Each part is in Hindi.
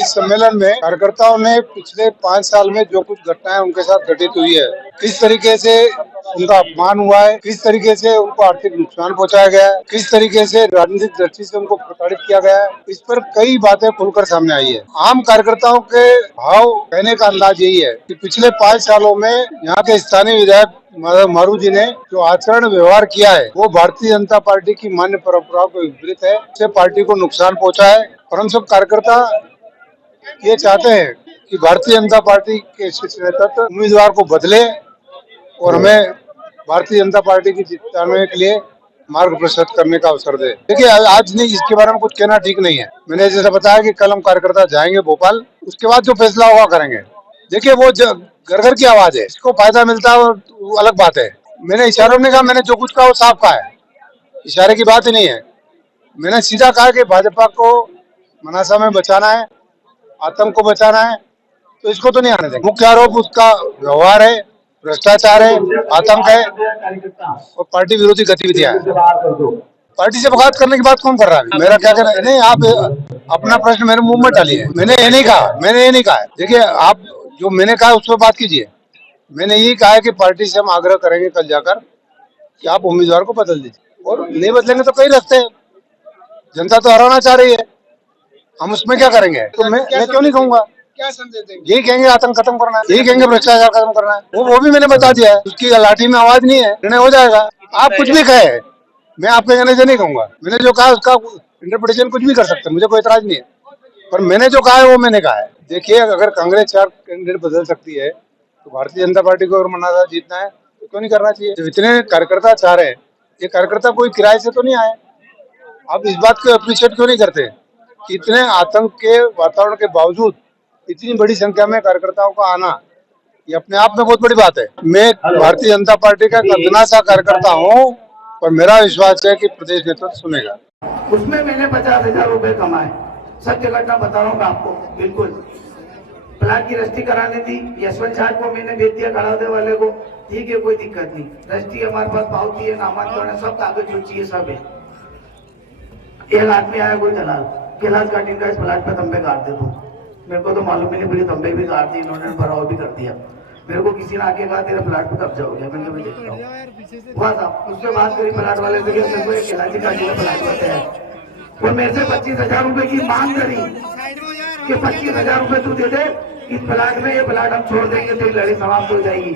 इस सम्मेलन में कार्यकर्ताओं ने पिछले 5 साल में जो कुछ घटनाएं उनके साथ घटित हुई है, किस तरीके से उनका अपमान हुआ है, किस तरीके से उनको आर्थिक नुकसान पहुंचाया गया है, किस तरीके से राजनीतिक दृष्टि से उनको प्रताड़ित किया गया है, इस पर कई बातें खुलकर सामने आई है। आम कार्यकर्ताओं के भाव कहने का अंदाज यही है कि पिछले 5 सालों में यहाँ के स्थानीय विधायक मारू जी ने जो आचरण व्यवहार किया है वो भारतीय जनता पार्टी की मान्य परंपराओं के विपरीत है। इससे पार्टी को नुकसान पहुंचा है और हम सब कार्यकर्ता ये चाहते हैं कि भारतीय जनता पार्टी के शीर्ष नेतृत्व उम्मीदवार को बदले और हमें भारतीय जनता पार्टी की जिताने के लिए मार्ग प्रशस्त करने का अवसर दे। देखिए आज नहीं, इसके बारे में कुछ कहना ठीक नहीं है। मैंने जैसे बताया कि कल हम कार्यकर्ता जाएंगे भोपाल, उसके बाद जो फैसला होगा करेंगे। देखिए वो घर घर की आवाज है, इसको फायदा मिलता है वो अलग बात है। मैंने इशारों में कहा, मैंने जो कुछ कहा वो साफ कहा है, इशारे की बात ही नहीं है। मैंने सीधा कहा कि भाजपा को मनासा में बचाना है, आतंक को बचाना है, तो इसको तो नहीं आने देंगे। मुख्य आरोप उसका व्यवहार है, भ्रष्टाचार है, आतंक है और पार्टी विरोधी गतिविधियां है। पार्टी से बगावत करने की बात कौन कर रहा है? मेरा क्या कहना है? नहीं, आप अपना प्रश्न मेरे मुंह में डालिए। मैंने ये नहीं कहा, मैंने ये नहीं कहा। देखिए आप जो मैंने कहा उस पर बात कीजिए। मैंने यही कहा है कि पार्टी से हम आग्रह करेंगे कल जाकर कि आप उम्मीदवार को बदल दीजिए, और नहीं बदलेंगे तो कई रास्ते हैं। जनता तो हराना चाह रही है, हम उसमें क्या करेंगे? तो मैं क्यों नहीं कहूंगा? क्या संदेश देंगे? यही कहेंगे आतंक खत्म करना है, यही कहेंगे भ्रष्टाचार खत्म करना है। वो भी मैंने बता दिया है, उसकी लाठी में आवाज नहीं है, निर्णय हो जाएगा। आप कुछ भी कहे, मैं आपके कहने से नहीं कहूंगा। मैंने जो कहा उसका इंटरप्रिटेशन कुछ भी कर सकते हैं, मुझे कोई एतराज नहीं है, पर मैंने जो कहा है वो मैंने कहा है। देखिए अगर कांग्रेस 4 कैंडिडेट बदल सकती है तो भारतीय जनता पार्टी को अगर मनासा जीतना है तो क्यों नहीं करना चाहिए? जब इतने कार्यकर्ता चाह रहे हैं, ये कार्यकर्ता कोई किराए से तो नहीं आए। आप इस बात को अप्रिशिएट क्यों नहीं करते कि इतने आतंक के वातावरण के बावजूद इतनी बड़ी संख्या में कार्यकर्ताओं का आना, ये अपने आप में बहुत बड़ी बात है। मैं भारतीय जनता पार्टी का कदना सा कार्यकर्ता हूँ और मेरा विश्वास है कि प्रदेश नेतृत्व सुनेगा। उसमें मैंने 50,000 रुपए कमाए, सत्य घटना बता रहा हूँ आपको। बिल्कुल प्लाट की रजिस्ट्री करानी थी, यशवंत शाह को मैंने भेज दिया कराने वाले को, ठीक है कोई दिक्कत नहीं। रजिस्ट्री हमारे पास पावती है, नामांकन है, सब कागज जो चाहिए सब है। एक आदमी आया कोई दलाल, गिलास काटिंग का इस प्लाट पे तंबे काट दे दो। मेरे को तो मालूम ही नहीं, मुझे तंबे भी काट दिए इन्होंने, भराव भी कर दिया। मेरे को किसी ने आके कहा तेरा प्लाट पे कब्जा हो गया, मैंने मैं देखता हूँ हुआ था। उसके बाद मेरी प्लाट वाले से मेरे को एक गिलासी काटिंग का प्लाट बताया और मेरे से 25,000 रुपए की मांग करी कि 25,000 रुपए तू दे दे इस प्लाट में, ये प्लाट हम छोड़ देंगे, तेरी लड़ाई समाप्त हो जाएगी।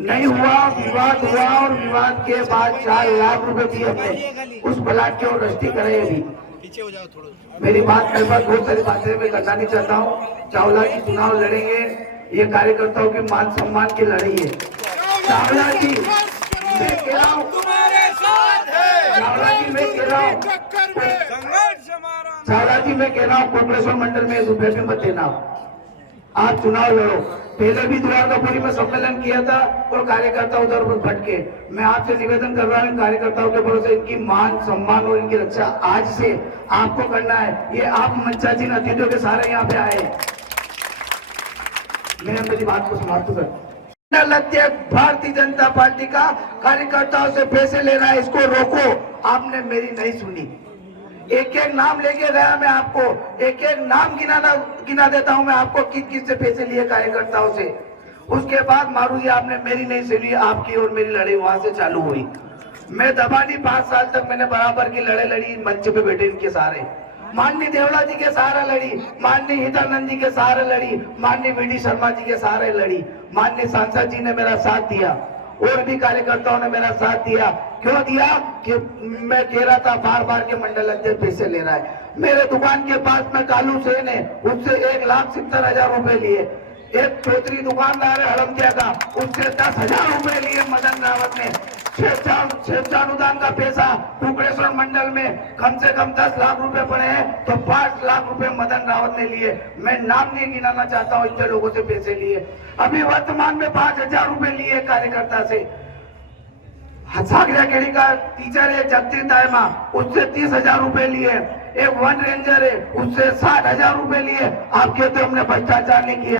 नहीं हुआ, विवाद हुआ और विवाद के बाद 4 लाख रुपए दिए हमने उस प्लाट के और रजिस्ट्री कराई। अभी मेरी बात, मेरे पास बहुत सारी बातें मैं करना नहीं चाहता हूँ। चावला जी चुनाव लड़ेंगे, ये कार्यकर्ताओं के मान सम्मान की लड़ाई है। चावला जी मैं कह रहा हूँ, चावला जी मैं कह रहा हूँ, चावला जी मैं कह रहा हूँ, कॉर्पोरेशन मंडल में रुपये भी मत देना। आप चुनाव लड़ो। पहले भी द्वारकापुरी में सम्मेलन किया था और कार्यकर्ता उधर उधर भटके। मैं आपसे निवेदन कर रहा हूँ, इन कार्यकर्ताओं के भरोसे इनकी मान सम्मान और इनकी रक्षा आज से आपको करना है। ये आप मंचासीन अतिथियों के सारे यहाँ पे आए। मैं मेरी बात को समाप्त कर, भारतीय जनता पार्टी का कार्यकर्ताओं से पैसे ले रहा है, इसको रोको। आपने मेरी नहीं सुनी। एक एक नाम लेके गया मैं आपको, एक एक नाम गिना देता हूं मैं आपको, किस किस से पैसे लिए कार्यकर्ताओं से। उसके बाद मारू जी आपने मेरी नहीं सुनी, आपकी और मेरी लड़ाई वहां से चालू हुई। मैं दबा नहीं, 5 साल तक मैंने बराबर की लड़ाई लड़ी, मंच पे बैठे इनके सहारे। माननीय देवड़ा जी के सहारे लड़ी, माननीय हितानंद जी के सहारे लड़ी, माननीय वीडी शर्मा जी के सहारे लड़ी, माननीय सांसद जी ने मेरा साथ दिया और भी कार्यकर्ताओं ने मेरा साथ दिया। क्यों दिया? कि मैं कह रहा था बार बार के मंडल अध्यक्ष पैसे ले रहा है। मेरे दुकान के पास में कालू सेन है, उससे 1,70,000 रुपए लिए। एक चौधरी दुकानदार है हड़मदिया का, उससे 10,000 रुपए लिए मदन रावत ने। अनुदान का पैसा कुकड़ेश्वर मंडल में कम से कम 10 लाख रुपए पड़े हैं, तो 5 लाख रुपए मदन रावत ने लिए। मैं नाम नहीं गिनाना चाहता हूँ, इतने लोगों से पैसे लिए। अभी वर्तमान में 5,000 रुपए लिए कार्यकर्ता से। सागरिया का टीचर है जगदीश दायमा, उससे 30,000 रुपए लिए। एक वन रेंजर है, उससे 60,000 रुपए लिए। आप कहते हमने भ्रष्टाचार नहीं किया।